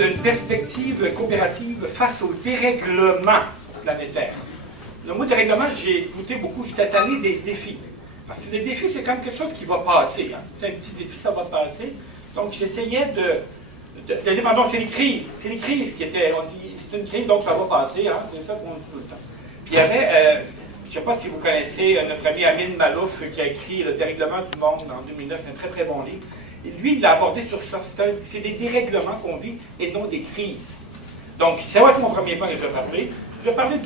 a une perspective coopérative face au dérèglement planétaire. Le mot dérèglement, j'ai écouté beaucoup cette année des défis. Parce que les défis, c'est quand même quelque chose qui va passer. Hein. C'est un petit défi, ça va passer. Donc, j'essayais de dire, pardon, c'est les crises. C'est les crises qui étaient. On dit, c'est une crise, donc ça va passer. Hein. C'est ça qu'on dit tout le temps. Puis il y avait, je ne sais pas si vous connaissez notre ami Amin Maalouf qui a écrit Le dérèglement du monde en 2009. C'est un très, très bon livre. Et lui, il l'a abordé sur ça. C'est des dérèglements qu'on vit et non des crises. Donc, ça va être mon premier point que je vais parler. Je vais parler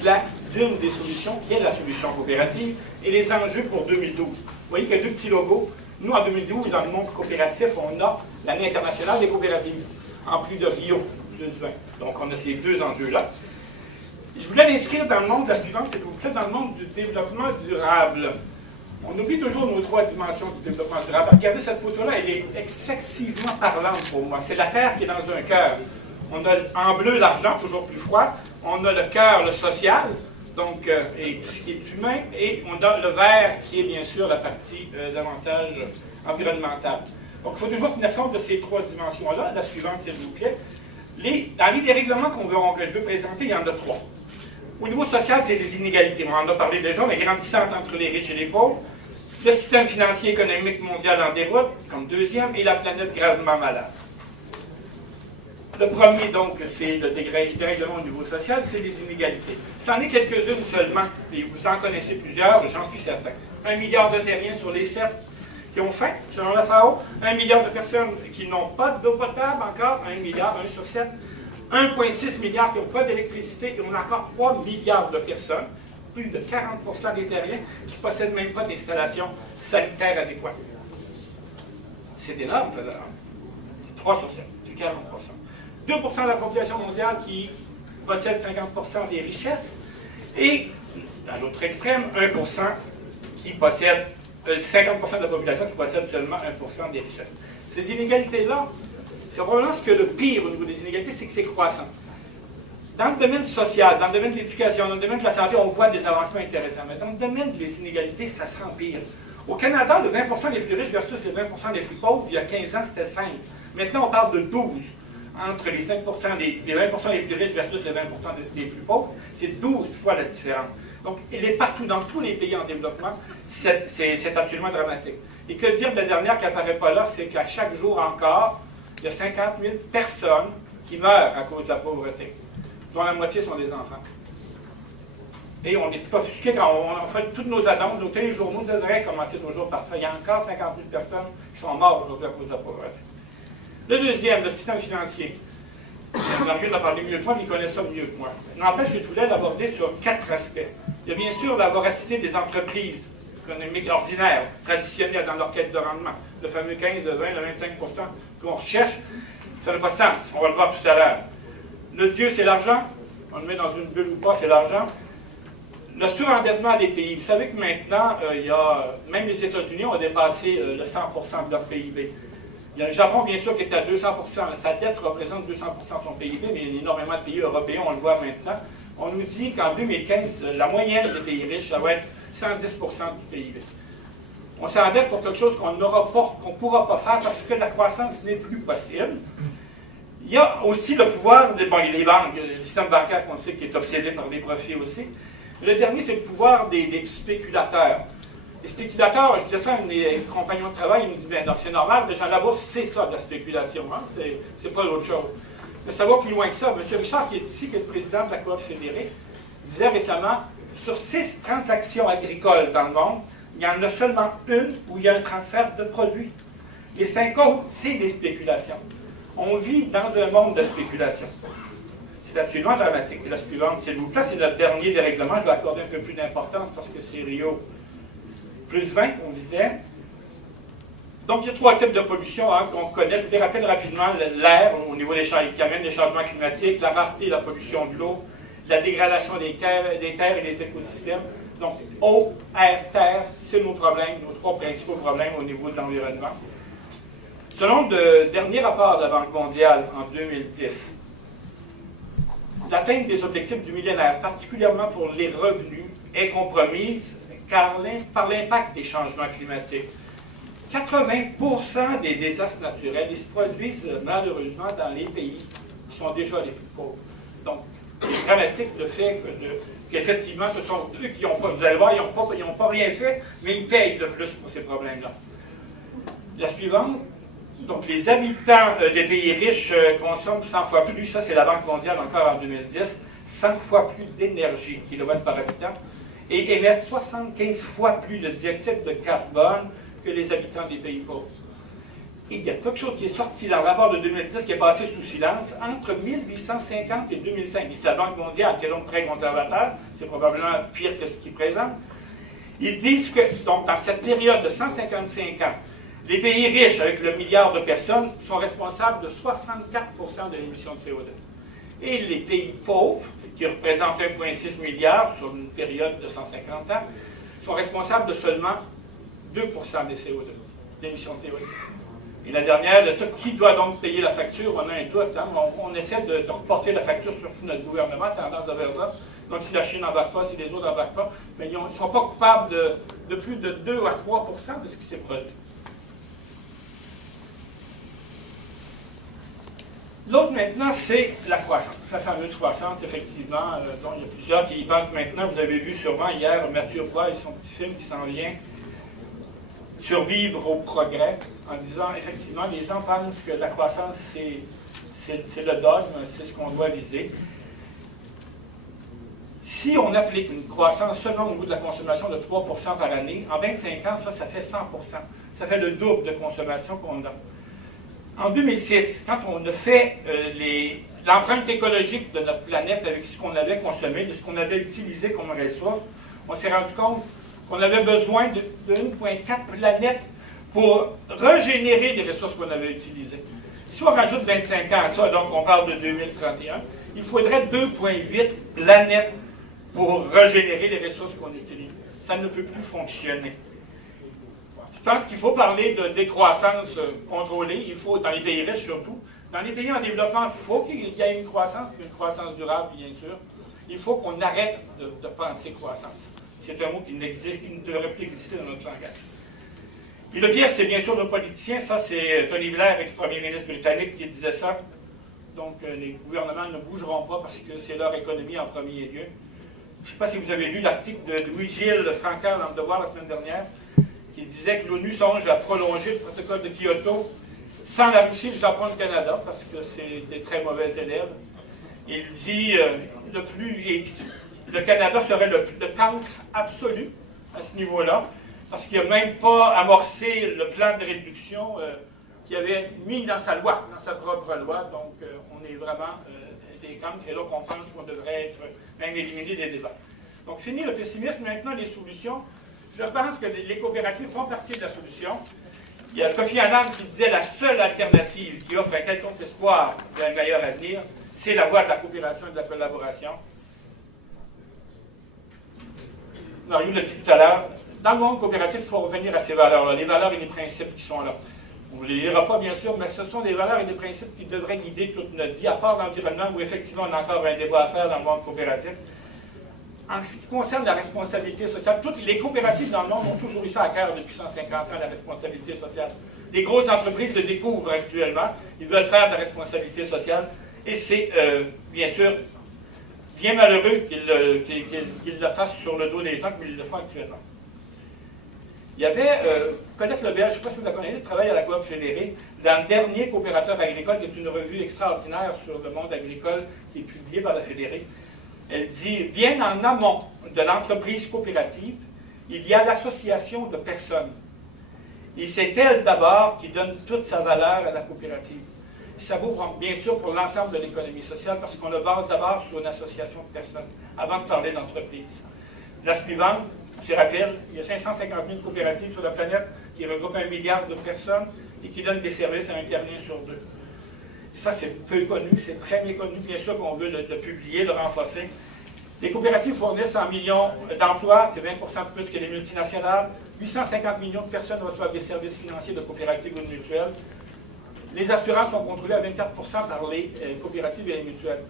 d'une des solutions, qui est la solution coopérative, et les enjeux pour 2012. Vous voyez qu'il y a deux petits logos. Nous, en 2012, dans le monde coopératif, on a l'année internationale des coopératives, en plus de Rio 2020. Donc, on a ces deux enjeux-là. Je voulais l'inscrire dans le monde, la suivante, s'il vous plaît, dans le monde du développement durable. On oublie toujours nos trois dimensions du développement durable. Regardez cette photo-là, elle est excessivement parlante pour moi. C'est la Terre qui est dans un cœur. On a en bleu l'argent, toujours plus froid. On a le cœur, le social, donc, et tout ce qui est humain. Et on a le vert, qui est bien sûr la partie davantage environnementale. Donc, il faut toujours tenir compte de ces trois dimensions-là. La suivante, s'il vous plaît. Dans les dérèglements que je veux présenter, il y en a trois. Au niveau social, c'est les inégalités. On en a parlé déjà, mais grandissantes entre les riches et les pauvres. Le système financier économique mondial en déroute, comme deuxième, et la planète gravement malade. Le premier, donc, c'est le dérèglement au niveau social, c'est les inégalités. C'en est quelques-unes seulement, et vous en connaissez plusieurs, j'en suis certain. 1 milliard de terriens sur les 7 qui ont faim, selon la FAO. 1 milliard de personnes qui n'ont pas d'eau potable encore, 1 milliard, 1 sur 7. 1,6 milliard qui n'ont pas d'électricité, et on a encore 3 milliards de personnes, plus de 40% des terriens, qui ne possèdent même pas d'installation sanitaire adéquate. C'est énorme, ça, là. 3 sur 7, c'est 40%. 2% de la population mondiale qui possède 50% des richesses, et, à l'autre extrême, 1% qui possède, 50% de la population qui possède seulement 1% des richesses. Ces inégalités-là, c'est probablement ce que le pire au niveau des inégalités, c'est que c'est croissant. Dans le domaine social, dans le domaine de l'éducation, dans le domaine de la santé, on voit des avancements intéressants, mais dans le domaine des inégalités, ça s'empire. Au Canada, le 20% les plus riches versus les 20% les plus pauvres, il y a 15 ans, c'était 5. Maintenant, on parle de 12. Entre les 5%, les 20% les plus riches versus les 20% les plus pauvres, c'est 12 fois la différence. Donc, il est partout, dans tous les pays en développement, c'est absolument dramatique. Et que dire de la dernière qui n'apparaît pas là, c'est qu'à chaque jour encore, il y a 50 000 personnes qui meurent à cause de la pauvreté, dont la moitié sont des enfants. Et on est sophistiqué quand on fait toutes nos annonces, nos téléjournaux devraient commencer toujours par ça. Il y a encore 50 000 personnes qui sont mortes aujourd'hui à cause de la pauvreté. Le deuxième, le système financier. Mario en a parlé mieux que moi, mais il connaît ça mieux que moi. N'empêche que je voulais l'aborder sur 4 aspects. Il y a bien sûr la voracité des entreprises économiques ordinaires, traditionnelles dans leur quête de rendement. Le fameux 15, le 20, le 25% qu'on recherche, ça n'a pas de sens. On va le voir tout à l'heure. Le Dieu, c'est l'argent. On le met dans une bulle ou pas, c'est l'argent. Le surendettement des pays. Vous savez que maintenant, même les États-Unis ont dépassé le 100% de leur PIB. Il y a le Japon, bien sûr, qui est à 200%. Sa dette représente 200% de son PIB, mais il y a énormément de pays européens, on le voit maintenant. On nous dit qu'en 2015, la moyenne des pays riches, ça va être 110% du PIB. On s'endette pour quelque chose qu'on ne pourra pas faire parce que la croissance n'est plus possible. Il y a aussi le pouvoir, les banques, le système bancaire qu'on sait qui est obsédé par les profits aussi. Le dernier, c'est le pouvoir des spéculateurs. Les spéculateurs, je disais ça à un de mes compagnons de travail, il me dit, ben, c'est normal, déjà la bourse, c'est ça de la spéculation, hein? C'est pas l'autre chose. Mais ça va plus loin que ça. M. Richard, qui est ici, qui est le président de la Coop fédérée, disait récemment, sur 6 transactions agricoles dans le monde, il y en a seulement une où il y a un transfert de produits. Les 5 autres, c'est des spéculations. On vit dans un monde de spéculation. C'est absolument dramatique. Et la suivante, s'il vous plaît, c'est notre dernier dérèglement. Je vais accorder un peu plus d'importance parce que c'est Rio plus 20, on disait. Donc, il y a 3 types de pollution qu'on connaît. Je vous les rappelle rapidement. L'air, au niveau qui amène les changements climatiques, la rareté, la pollution de l'eau, la dégradation des terres et des écosystèmes. Donc, eau, air, terre, c'est nos problèmes, nos 3 principaux problèmes au niveau de l'environnement. Selon le dernier rapport de la Banque mondiale en 2010, l'atteinte des objectifs du millénaire, particulièrement pour les revenus, est compromise par l'impact des changements climatiques. 80% des désastres naturels ils se produisent malheureusement dans les pays qui sont déjà les plus pauvres. Donc, c'est dramatique le fait qu'effectivement, ce sont eux qui n'ont pas, vous allez voir, ils n'ont pas rien fait, mais ils payent le plus pour ces problèmes-là. La suivante, donc les habitants des pays riches consomment 100 fois plus, ça c'est la Banque mondiale encore en 2010, 100 fois plus d'énergie, kilowatts par habitant, et émettent 75 fois plus de dioxyde de carbone que les habitants des pays pauvres. Et il y a quelque chose qui est sorti dans le rapport de 2010 qui est passé sous silence entre 1850 et 2005. Et c'est la Banque mondiale qui est donc très conservateur, c'est probablement pire que ce qu'ils présentent. Ils disent que, donc, dans cette période de 155 ans, les pays riches, avec le milliard de personnes, sont responsables de 64% de l'émission de CO2. Et les pays pauvres, qui représentent 1,6 milliard sur une période de 150 ans, sont responsables de seulement 2% des CO2, d'émissions de CO2. Et la dernière, qui doit donc payer la facture? On a un doute. Hein? On essaie de porter la facture sur notre gouvernement, tendance vers ça. Donc si la Chine n'embarque pas, si les autres n'embarquent pas, mais ils ne sont pas coupables de plus de 2 à 3% de ce qui s'est produit. L'autre maintenant, c'est la croissance. La fameuse croissance, effectivement. Bon, il y a plusieurs qui y pensent maintenant. Vous avez vu sûrement hier Mathieu Roy et son petit film qui s'en vient, Survivre au progrès, en disant effectivement, les gens pensent que la croissance, c'est le dogme, c'est ce qu'on doit viser. Si on applique une croissance seulement au niveau de la consommation de 3% par année, en 25 ans, ça fait 100%. Ça fait le double de consommation qu'on a. En 2006, quand on a fait l'empreinte écologique de notre planète avec ce qu'on avait consommé, de ce qu'on avait utilisé comme ressource, on s'est rendu compte qu'on avait besoin de 1,4 planètes pour régénérer les ressources qu'on avait utilisées. Si on rajoute 25 ans à ça, donc on parle de 2031, il faudrait 2,8 planètes pour régénérer les ressources qu'on utilise. Ça ne peut plus fonctionner. Je pense qu'il faut parler de décroissance contrôlée. Il faut, dans les pays riches surtout, dans les pays en développement, il faut qu'il y ait une croissance durable, bien sûr. Il faut qu'on arrête de penser croissance. C'est un mot qui n'existe, qui ne devrait plus exister dans notre langage. Puis le pire, c'est bien sûr nos politiciens. Ça, c'est Tony Blair, ex-premier ministre britannique, qui disait ça. Donc, les gouvernements ne bougeront pas parce que c'est leur économie en premier lieu. Je ne sais pas si vous avez lu l'article de Louis-Gilles Francaire dans Le Devoir la semaine dernière, qui disait que l'ONU songe à prolonger le protocole de Kyoto sans la Russie, le Japon et le Canada, parce que c'est des très mauvais élèves. Il dit le Canada serait le cancre absolu à ce niveau-là, parce qu'il n'a même pas amorcé le plan de réduction qu'il avait mis dans sa loi, dans sa propre loi. Donc, on est vraiment des cancres, et là qu'on pense qu'on devrait être même éliminer des débats. Donc, fini le pessimisme, maintenant les solutions. Je pense que les coopératives font partie de la solution. Il y a Kofi Annan qui disait la seule alternative qui offre un quelconque espoir d'un meilleur avenir, c'est la voie de la coopération et de la collaboration. Mario l'a dit tout à l'heure, dans le monde coopératif, il faut revenir à ces valeurs-là, les valeurs et les principes qui sont là. On ne les lira pas, bien sûr, mais ce sont des valeurs et des principes qui devraient guider toute notre vie, à part l'environnement, où effectivement on a encore un débat à faire dans le monde coopératif. En ce qui concerne la responsabilité sociale, toutes les coopératives dans le monde ont toujours eu ça à cœur depuis 150 ans, la responsabilité sociale. Les grosses entreprises le découvrent actuellement, ils veulent faire de la responsabilité sociale, et c'est bien sûr bien malheureux qu'ils le fassent sur le dos des gens, comme ils le font actuellement. Il y avait Colette Lebel, je ne sais pas si vous la connaissez, elle travaille à la Coop Fédérée, dans le dernier Coopérateur agricole, qui est une revue extraordinaire sur le monde agricole, qui est publiée par la Fédérée. Elle dit, bien en amont de l'entreprise coopérative, il y a l'association de personnes. Et c'est elle d'abord qui donne toute sa valeur à la coopérative. Ça vaut bien sûr pour l'ensemble de l'économie sociale, parce qu'on le base d'abord sur une association de personnes, avant de parler d'entreprise. La suivante, c'est rapide, il y a 550 000 coopératives sur la planète qui regroupent 1 milliard de personnes et qui donnent des services à un Canadien sur 2. Ça, c'est peu connu, c'est très méconnu. Bien sûr qu'on veut le publier, le renforcer. Les coopératives fournissent 100 millions d'emplois, c'est 20% de plus que les multinationales. 850 millions de personnes reçoivent des services financiers de coopératives ou de mutuelles. Les assurances sont contrôlées à 24% par les coopératives et les mutuelles.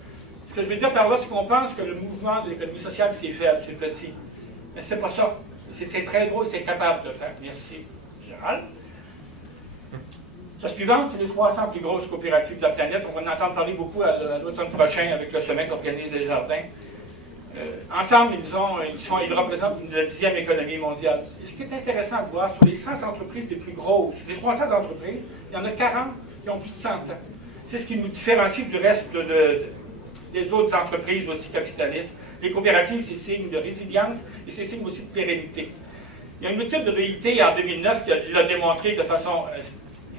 Ce que je veux dire par là, c'est qu'on pense que le mouvement de l'économie sociale, c'est faible, c'est petit. Mais c'est pas ça. C'est très gros et c'est capable de le faire. Merci, Gérald. La suivante, c'est les 300 plus grosses coopératives de la planète. On va en entendre parler beaucoup à l'automne prochain avec le sommet qu'organise Desjardins. Ensemble, ils représentent la 10e économie mondiale. Et ce qui est intéressant de voir, sur les 100 entreprises les plus grosses, les 300 entreprises, il y en a 40 qui ont plus de 100 ans. C'est ce qui nous différencie du reste des autres entreprises aussi capitalistes. Les coopératives, c'est signe de résilience et c'est signe aussi de pérennité. Il y a une étude de l'EIT en 2009 qui a démontré de façon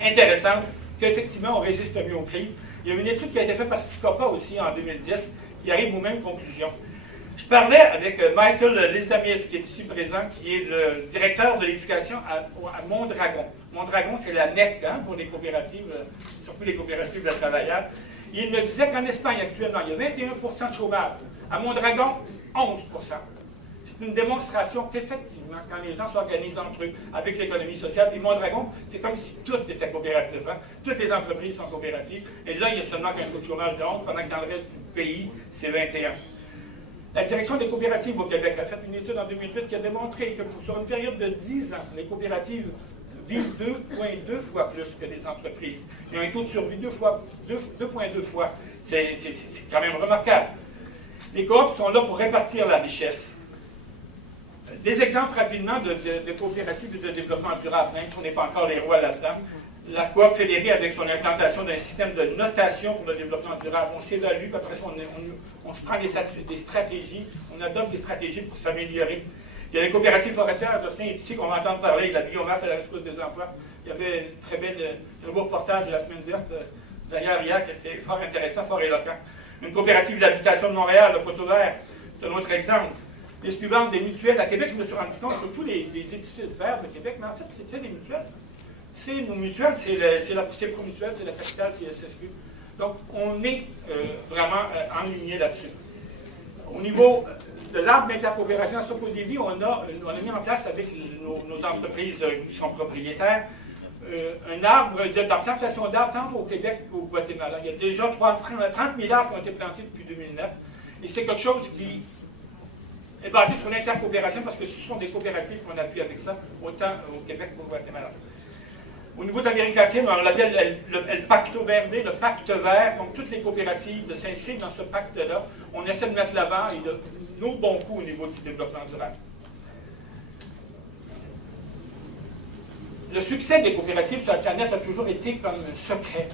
intéressante qu'effectivement, on résiste mieux aux crises. Il y a une étude qui a été faite par Sticopa aussi en 2010 qui arrive aux mêmes conclusions. Je parlais avec Michael Lizamis, qui est ici présent, qui est le directeur de l'éducation à Mondragon. Mondragon, c'est la NEC pour les coopératives, surtout les coopératives de travailleurs. Il me disait qu'en Espagne, actuellement, il y a 21% de chômage. À Mondragon, 11%. C'est une démonstration qu'effectivement, quand les gens s'organisent entre eux avec l'économie sociale, puis Mondragon, c'est comme si toutes étaient coopératives. Toutes les entreprises sont coopératives. Et là, il y a seulement qu'un taux de chômage de 11, pendant que dans le reste du pays, c'est 21. La direction des coopératives au Québec a fait une étude en 2008 qui a démontré que sur une période de 10 ans, les coopératives vivent 2,2 fois plus que les entreprises. Ils ont un taux de survie 2,2 fois. C'est quand même remarquable. Les coops sont là pour répartir la richesse. Des exemples rapidement de coopératives et de développement durable, même si on n'est pas encore les rois là-dedans. La Coop fédérée, avec son implantation d'un système de notation pour le développement durable, on s'évalue, puis après ça, on se prend des stratégies, on adopte des stratégies pour s'améliorer. Il y a les coopératives forestières, Justin est ici, qu'on va entendre parler de la biomasse à la rescousse des emplois. Il y avait un très beau reportage de la Semaine verte, d'ailleurs hier, qui était fort intéressant, fort éloquent. Une coopérative d'habitation de Montréal, le Poteau Vert, c'est un autre exemple. Les suivantes, des mutuelles. À Québec, je me suis rendu compte que tous les édifices verts de Québec, mais en fait, c'était des mutuelles. C'est nos mutuelles, c'est Promutuelle, c'est la capitale, c'est SSQ. Donc, on est vraiment enligné là-dessus. Au niveau de l'arbre d'intercoopération à Sopo-Déby, on a mis en place avec nos entreprises qui sont propriétaires un arbre de plantation d'arbres tant au Québec qu'au Guatemala. Il y a déjà 30 000 arbres qui ont été plantés depuis 2009. Et c'est quelque chose qui est basé sur l'intercoopération parce que ce sont des coopératives qu'on appuie avec ça, autant au Québec qu'au Guatemala. Au niveau de l'Amérique latine, on l'appelle le Pacto Verde, le pacte vert. Donc, toutes les coopératives s'inscrivent dans ce pacte-là. On essaie de mettre l'avant et de nos bons coups au niveau du développement durable. Le succès des coopératives sur la planète a toujours été comme secret.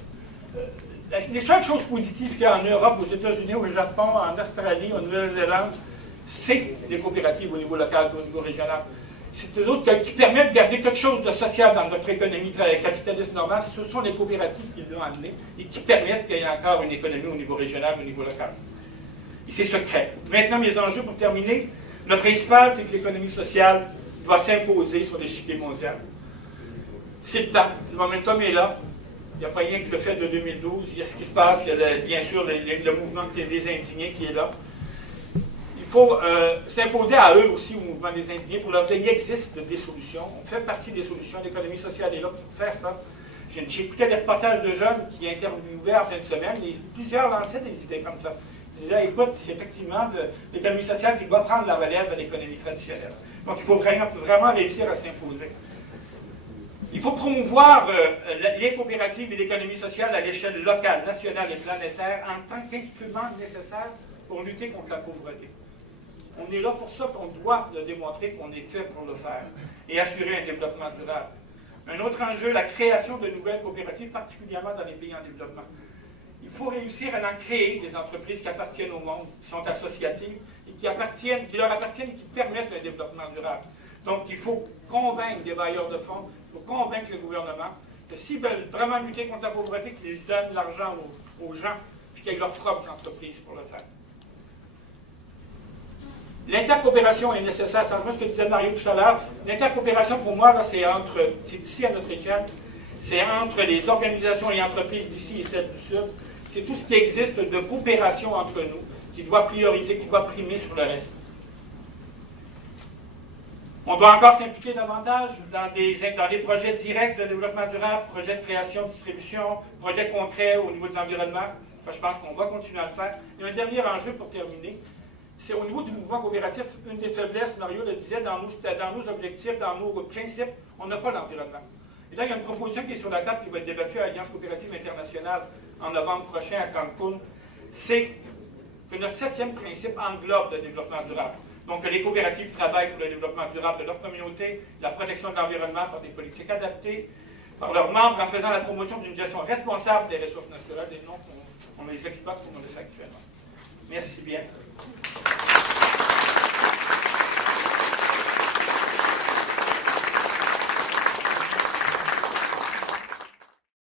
Les seules choses positives qu'il y a en Europe, aux États-Unis, au Japon, en Australie, en Nouvelle-Zélande, c'est des coopératives au niveau local, au niveau régional. C'est eux autres qui permettent de garder quelque chose de social dans notre économie capitaliste normale. Ce sont les coopératives qui l'ont amené et qui permettent qu'il y ait encore une économie au niveau régional, au niveau local. Et c'est secret. Maintenant, mes enjeux pour terminer. Le principal, c'est que l'économie sociale doit s'imposer sur l'échiquier mondial. C'est le temps. Le momentum est là. Il n'y a pas rien que le fait de 2012. Il y a ce qui se passe. Il y a bien sûr le mouvement des indignés qui est là. Il faut s'imposer à eux aussi, au mouvement des indignés, pour leur dire qu'il existe des solutions. On fait partie des solutions. L'économie sociale est là pour faire ça. J'ai écouté des reportages de jeunes qui interviewaient en fin de semaine, et plusieurs lançaient des idées comme ça. Ils disaient, écoute, c'est effectivement l'économie sociale qui doit prendre la relève de l'économie traditionnelle. Donc, il faut vraiment réussir à s'imposer. Il faut promouvoir les coopératives et l'économie sociale à l'échelle locale, nationale et planétaire en tant qu'instrument nécessaire pour lutter contre la pauvreté. On est là pour ça, qu'on doit le démontrer qu'on est fait pour le faire et assurer un développement durable. Un autre enjeu, la création de nouvelles coopératives, particulièrement dans les pays en développement. Il faut réussir à en créer des entreprises qui appartiennent au monde, qui sont associatives et qui leur appartiennent et qui permettent un développement durable. Donc, il faut convaincre des bailleurs de fonds, il faut convaincre le gouvernement que s'ils veulent vraiment lutter contre la pauvreté, qu'ils donnent l'argent aux gens et qu'ils aient leurs propres entreprises pour le faire. L'intercoopération est nécessaire, ça rejoint ce que disait Mario tout à l'heure. L'intercoopération, pour moi, c'est d'ici à notre échelle, c'est entre les organisations et entreprises d'ici et celles du Sud. C'est tout ce qui existe de coopération entre nous, qui doit prioriser, qui doit primer sur le reste. On doit encore s'impliquer davantage dans des projets directs de développement durable, projets de création, distribution, projets concrets au niveau de l'environnement. Je pense qu'on va continuer à le faire. Et un dernier enjeu pour terminer, c'est au niveau du mouvement coopératif, une des faiblesses, Mario le disait, dans nos objectifs, dans nos principes, on n'a pas l'environnement. Et là, il y a une proposition qui est sur la table qui va être débattue à l'Alliance coopérative internationale en novembre prochain à Cancun. C'est que notre 7e principe englobe le développement durable. Donc, que les coopératives travaillent pour le développement durable de leur communauté, la protection de l'environnement par des politiques adaptées, par leurs membres en faisant la promotion d'une gestion responsable des ressources naturelles et non qu'on les exploite comme on le fait actuellement. Merci bien.